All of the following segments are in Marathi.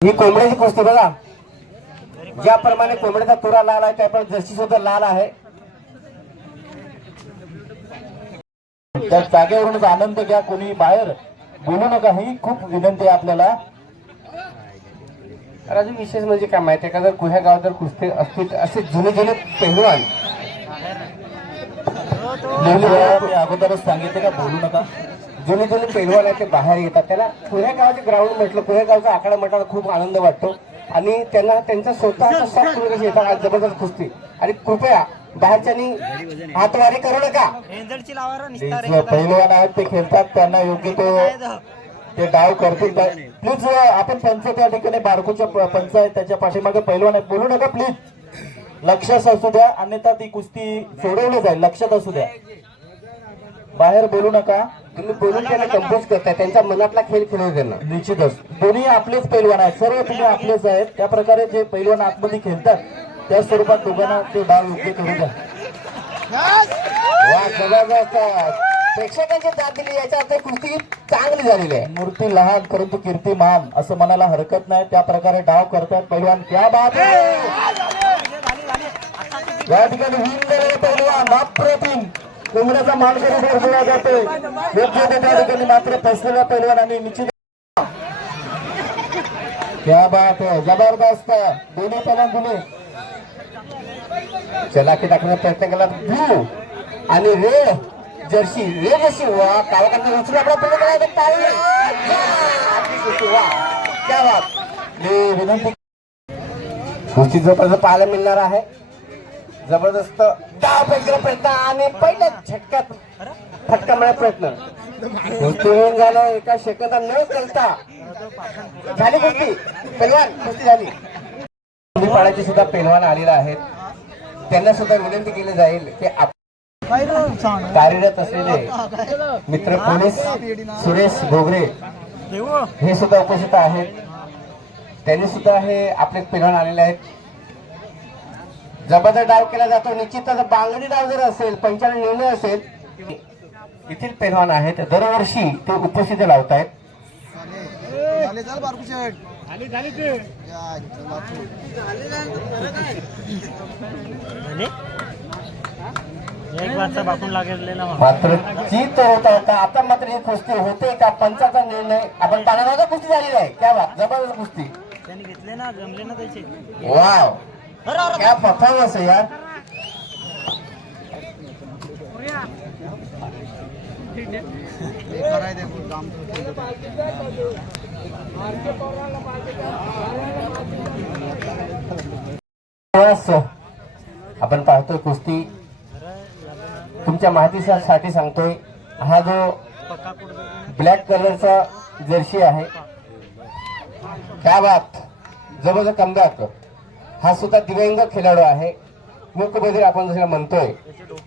ही कोंबड्याची कुस्ती बघा, ज्याप्रमाणे कोंबड्याचा तुरा लाल आहे त्याप्रमाणे जर्सी सुद्धा लाल आहे. त्या जागेवरूनच आनंद घ्या, कोणी बाहेर बोलू नका, ही खूप विनंती आहे आपल्याला. राजू विशेष म्हणजे काय माहिती आहे का, जर कुह्या गावात जर कुस्ती असतील असे जुने जुने पेहलवान मी अगोदरच सांगितले का बोलू नका. जुने जुने पेहलवान आहे ते बाहेर येतात. त्याला कुह्या गावाचे ग्राउंड म्हटलं, कुह्या गावचा आखाडा म्हटलं खूप आनंद वाटतो आणि त्यांना त्यांचा स्वतःचा शॉट कसे येतात. आज जबरदस्त कुस्ती आणि कृपया बाहेरच्यांनी हातवारी करू नका. पैलवान आहेत ते खेळतात, त्यांना योग्य ते डाव करतील. प्लीज आपण पंच त्या ठिकाणी बारकोच्या पंच आहे त्याच्या पाठीमागे पैलवान आहेत, बोलू नका प्लीज. लक्षात असू द्या, अन्यथा ती कुस्ती सोडवली जाईल. लक्षात असू द्या, बाहेर बोलू नका. तुम्ही बोलून त्यांना कंपोज करताय, त्यांच्या मनातला खेळ खेळू त्यांना. निश्चितच दोन्ही आपलेच पैलवान आहेत, सर्व तुम्ही आपलेच आहेत. त्या प्रकारे जे पैलवान आतमध्ये खेळतात त्या स्वरूपात दोघांना ते डाव योग्य करू द्या. वा, जबरदस्त. प्रेक्षकांची दाद दिली, याचा अर्थ कुस्ती चांगली झालेली आहे. मूर्ती लहान परंतु कीर्ती महान असं म्हणायला हरकत नाही. त्या प्रकारे डाव करतात पैलवान. क्या बात आहे, या ठिकाणी विंद पैलवान अप्रतिम कोंबड्याचा मान करून दर्शवला जातो. योग्य ते त्या ठिकाणी मात्र फसलेला पैलवान आणि निश्चित. क्या बात आहे, जबरदस्त दोन्ही पैलवान दिले. चलाखी दाखवण्याचा प्रयत्न केला. ब्लू आणि रेड जर्सी, रेड जर्सी. वा, काळाकडनं उचलून आपला प्रयत्न केला. वा, क्या बात. विनंती कुस्ती जबरदस्त पाहायला मिळणार आहे. जबरदस्त डाव फेकला प्रयत्न आणि पहिल्या झटक्यात फटका मिळाला प्रयत्न. कुस्ती होऊन झालं एका सेकंदात न करता झाली कुस्ती. पैलवान कुस्ती झाली. पाण्याचे सुद्धा पैलवान आलेला आहेत, त्यांना सुद्धा विनंती केली जाईल की कार्यरत असलेले मित्र पोलीस सुरेश घोगरे हे सुद्धा उपस्थित आहेत. त्यांनी सुद्धा हे आपले पैलवान आलेले आहेत. जबरदस्त डाव केला जातो. निश्चितच बांगडी डाव जर असेल, पंचाला निर्णय असेल, येथील पैलवान आहेत दरवर्षी ते उपस्थित लावतायत. मात्र जीत होता होता, आता मात्र ही कुस्ती होते का पंचाचा निर्णय आपण पाहण्याचा कुस्ती झालेली आहे. क्या बात, जबरदस्त कुस्ती. घेतले ना, जमले ना त्याचे. वाव, क्या परफॉर्मन्स है यार. आपण पाहतोय कुस्ती, तुमच्या माहितीसाठी सांगतोय, हा जो ब्लॅक कलरचा जर्सी आहे, क्या बात, जबरदस्त कमबॅक. हा सुद्धा दिव्यांग खेळाडू आहे, मूकबधिर आपण जसं म्हणतोय,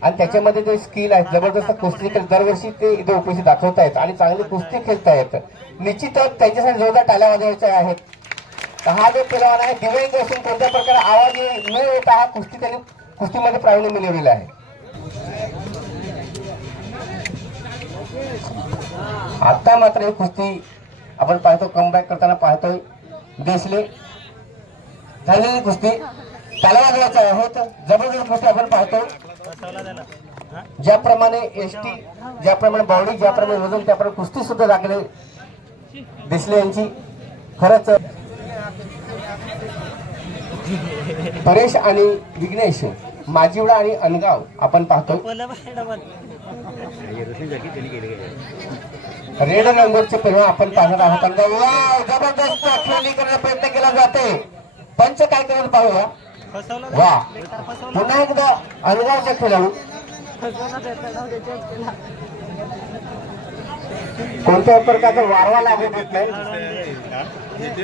आणि त्याच्यामध्ये जे स्किल आहे जबरदस्त कुस्ती दरवर्षी ते इथे उपस्थित दाखवतायत आणि चांगली कुस्ती खेळतायत. निश्चितच त्यांच्यासाठी जोरदार टाळ्या वाजवायच्या आहेत. हा जो पैलवान आहे दिव्यांग असून कोणत्या प्रकारे आवाज न येता हा कुस्ती त्यांनी कुस्तीमध्ये प्रावीण्य मिळवलेला आहे. आता मात्र ही कुस्ती आपण पाहतो, कमबॅक करताना पाहतोय. देशले झालेली कुस्ती त्याला वाजवायचा आहेत. जबरदस्त कुस्ती आपण पाहतो. ज्याप्रमाणे एसटी, ज्याप्रमाणे बॉडी, ज्याप्रमाणे वजन, त्याप्रमाणे कुस्ती सुद्धा लागले देशले यांची. खरंच परेश आणि विघ्नेश, माजिवडा आणि अनगाव आपण पाहतो. रेड नंबरचे पैलवान आपण पाहणार आहोत. जबरदस्त खेळणी करण्याचा प्रयत्न केला जाते. पंच काय करत पाहूया. वा, पुन्हा एकदा अनगावचा खेळाडू. कोणत्याही प्रकारचा वारवा लागू देत नाही,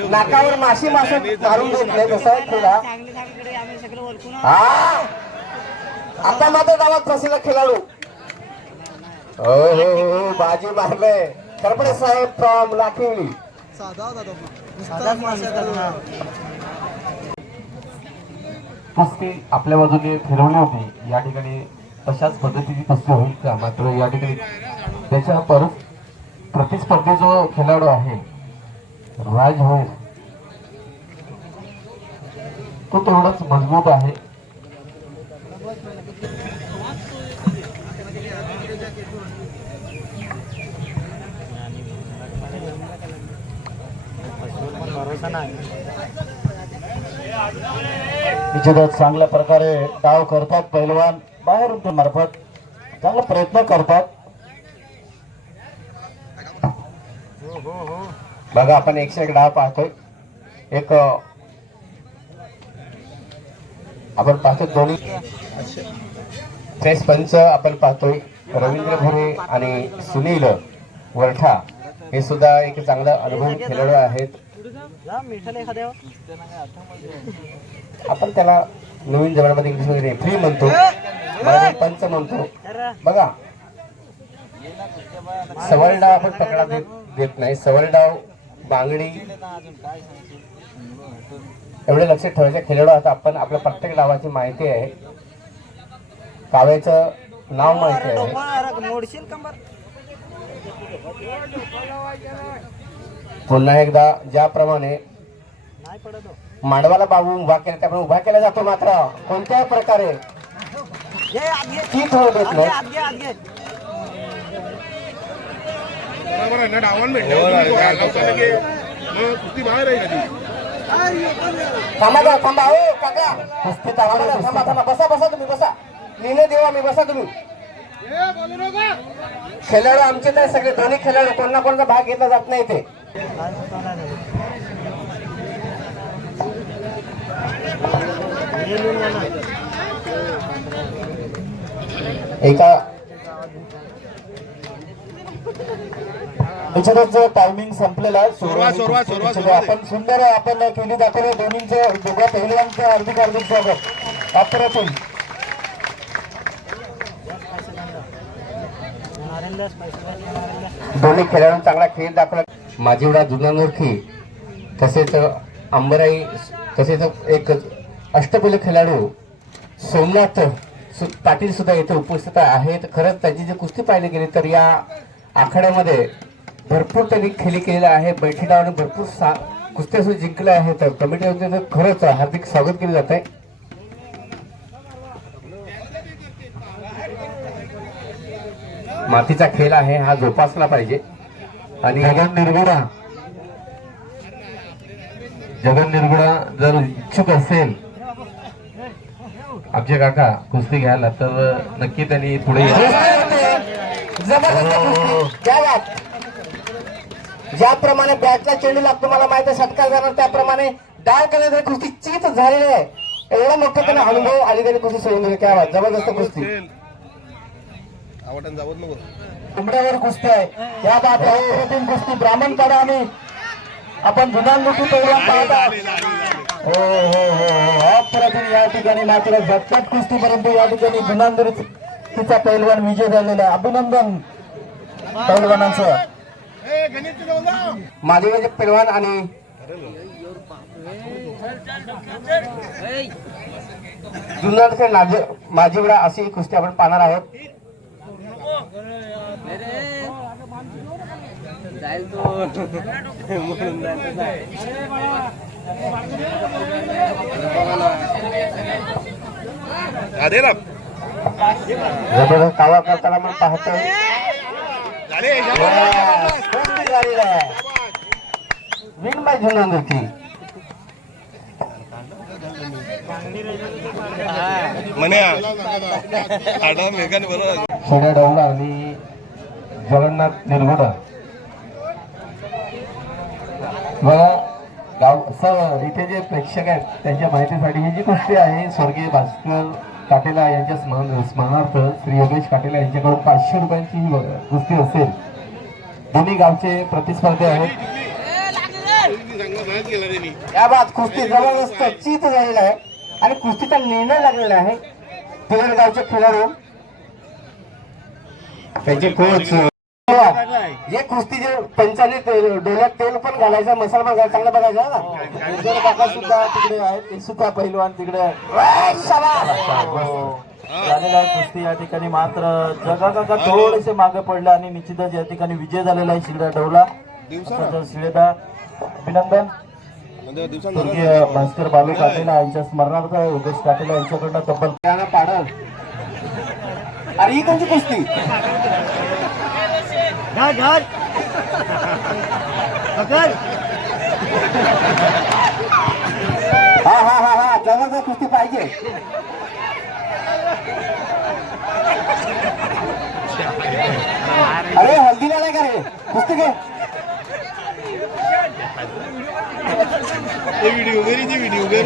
नाकावर माशी मारून देत नाही, तसा खेळा. हा, आता मात्र गावात फसलेला खेळाडू. हो, बाजी मारले करपडे साहेब फ्रॉम लाखिवली. कुस्ती आपल्या बाजूने फिरवली होती. या ठिकाणी तशाच पद्धतीची कुस्ती होईल का? मात्र या ठिकाणी त्याच्या प्रतिस्पर्धी जो खेळाडू आहे राज होईल तो तेवढाच मजबूत आहे. भरोसा नाही. निश्चितच चांगल्या प्रकारे डाव करतात पैलवान बाहेरून मार्फत चांगला प्रयत्न करतात. बघा आपण 101 डाव पाहतोय. एक आपण पाहतोय दोन्ही फ्रेश पंच आपण पाहतोय रवींद्र भोरे आणि सुनील वरठा हे सुद्धा एक चांगला अनुभवी खेळाडू आहेत. जा मिठाल एखाद्या आपण त्याला नवीन जवळमध्ये इंग्लिशमध्ये रेफरी म्हणतो, मराठी पंच म्हणतो. बघा सवल डाव आपण पकडा देत नाही. सवल डाव बांगडी एवढे लक्षात ठेवायचे खेळाडू. आता आपण आपल्या प्रत्येक डावाची माहिती आहे, काव्याचं नाव माहिती आहे. मोडशील कंबर. पुन्हा एकदा ज्याप्रमाणे नाही पडत हो. मांडवाला बाबू उभा केला त्यामुळे उभा केला जातो, मात्र कोणत्याही प्रकारे घे, आत घे. ती थोडं देत आत घे, नाही. आत घे, आत घे. बरोबर आहे ना. डावान भेटले कुस्ती बाहेर आहे कधी. थांबा जा, थांबा हो काका, कुस्ती थांबा, थांबा थांबा, बसा बसा तुम्ही बसा. निर्णय देवा मी, बसा तुम्ही. खेळाडू आमचे नाही सगळे, दोन्ही खेळाडू कोणा कोणाचा भाग घेतला जात नाही ते. एका निश्चितच टायमिंग संपलेला आहे. सोरवा, सोरवा, सोरवा, सोरवा. आपण सुंदर आपण केली दाखवली दोन्हींचे दोघा पहिलवानचं हार्दिक हार्दिक स्वागत. अप्रतिम. दोन्ही खेळाडू चांगला खेळ दाखवला. माझीवडा जुनानोरखी तसेच अंबराई तसेच एक अष्टपैलू खेळाडू सोमनाथ पाटील सुद्धा येथे उपस्थित आहेत. खरंच त्यांची जी कुस्ती पाहिली गेली तर या आखाड्यामध्ये भरपूर त्यांनी खेळी केलेल्या आहे. बैठी डावाने भरपूर कुस्त्या सुद्धा जिंकल्या आहेत. कमिटीमध्ये खरंच हार्दिक स्वागत केले जात आहे. मातीचा खेळ आहे हा जोपासला पाहिजे. आणि जगन निरगुडा जर इच्छुक असेल आमचे काका कुस्ती घ्यायला तर नक्की त्यांनी पुढे जबरदस्त कुस्ती. क्या बात. ज्याप्रमाणे बॅटला चेंडू लागतो मला माहिती आहे षटकार जाणार, त्याप्रमाणे डाय करण्यासाठी कुस्ती चीत झालेली आहे. एवढा मोठा त्यांना अनुभव आणि त्यांनी कुस्ती सोडून दिली. क्या बात, जबरदस्त कुस्ती. आवडून जावत नको. उमड्यावर कुस्ती आहे. या बात अप्रतिम कुस्ती. ब्राह्मणपाडा आणि आपण जुनानमुखी पैलवान पाहता. हो हो हो हो अप्रतिम. या ठिकाणी मात्र झटपट कुस्ती, परंतु या ठिकाणी जुनानमुखीचा पैलवान विजय झालेला आहे. अभिनंदन पैलवानांचं. माझे पैलवान आणि जुन्नर माझीवडा अशी कुस्ती आपण पाहणार आहोत. अरे ना जबरदस्त कावा करताना आपण पाहतोय. झाले. कुस्ती झालेली आहे. Win bye Junnar. म्हणे आडा मेघाने बरोबर. सोन्या डवला आणि जगन्नाथ निरगुडा. बघा गाव सर इथे जे प्रेक्षक आहेत त्यांच्या माहितीसाठी ही जी कुस्ती आहे स्वर्गीय भास्कर काटेला यांच्या स्मरणार्थ श्री योगेश काटेला यांच्याकडून 500 रुपयांची ही कुस्ती असेल. दोन्ही गावचे प्रतिस्पर्धी आहेत. या बात कुस्ती जबरदस्त चीत झालेला आहे आणि कुस्तीचा निर्णय लागलेला आहे. गावचे खेळाडू त्यांचे कोच हे कुस्ती जे पंचाने डोळ्यात तेल पण घालायचा, मसाला पण घालायचा, चांगला बघायचा ना. उज्जवल काका सुद्धा तिकडे आहेत. ते सुद्धा पैलवान तिकडे आहेत. झालेला आहे कुस्ती या ठिकाणी. मात्र जगा काका थोडेसे मागे पडले आणि निश्चितच या ठिकाणी विजय झालेला आहे. शिरडा डवला शिळेदा. अभिनंदन. स्वर्गीय भास्कर बालू काटेला यांच्या स्मरणार्थ योगेश काटेला यांच्याकडनं तब्बल पाडल. अरे ही कोणती कुस्ती? घाल घाल पकड हा हा हा हा जबरदस्त कुस्ती पाहिजे. अरे हल्दीला नाही का रे कुस्ती घे. व्हिडिओ घरी ती व्हिडिओ घरी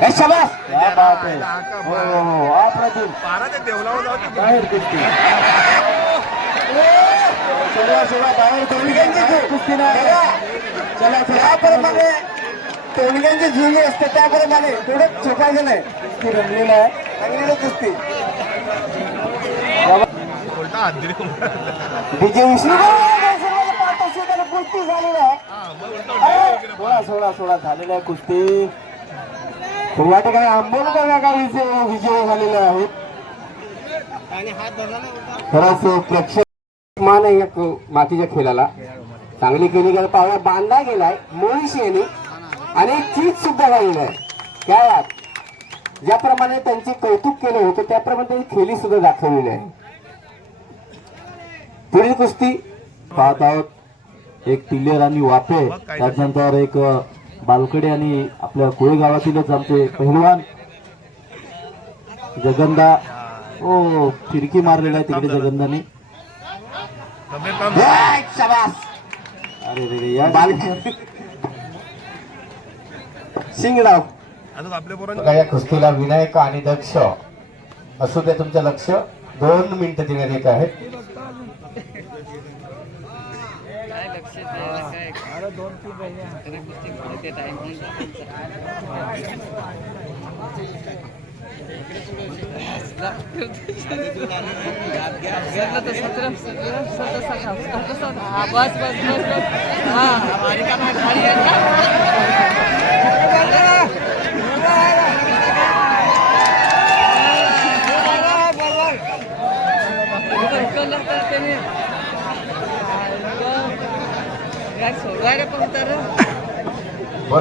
हे शाबास. क्या बात आहे. हो हो हो अप्रतिम. बाहेर कुस्ती सोडा सोडा बाहेर टोणग्यांची कुस्ती नाही. चला त्याप्रमाणे टोणग्यांची जुनी असते त्याप्रमाणे थोडं चुकायचं नाही. कुस्ती रंगलेला आहे. चांगली कुस्ती विजय विष्णू कुस्ती झालेली आहे. सोळा सोळा सोळा झालेला आहे कुस्ती. या ठिकाणी आंबोलकर विजय झालेले आहेत. खरंच प्रेक्षक मान आहे या मातीच्या खेळाला. चांगली केली गेली पावला बांधला गेलाय मोळीशी यांनी आणि चीज सुद्धा झालेलं आहे. काय बात. ज्याप्रमाणे त्यांचे कौतुक केलं होतं त्याप्रमाणे त्यांची खेळी सुद्धा दाखवलेली आहे. पुढील कुस्ती पाहत आहोत एक तिल्लेर आणि वापे, त्याच्यानंतर एक बालकडे आणि आपल्या कोळी गावातीलच आमचे पहिलवान जगंदा. ओ फिरकी मारलेला आहे तिकडे जगंदाने. शाबास. अरे रे रे या शिंगडाव. आपल्या या कुस्तीला विनायक आणि दक्ष असू द्या. तुमचं लक्ष 2 मिनिटं देण्यात येत आहे. बस बस बस बस हा हमारी का हमारी है क्या सोडवायला पण तर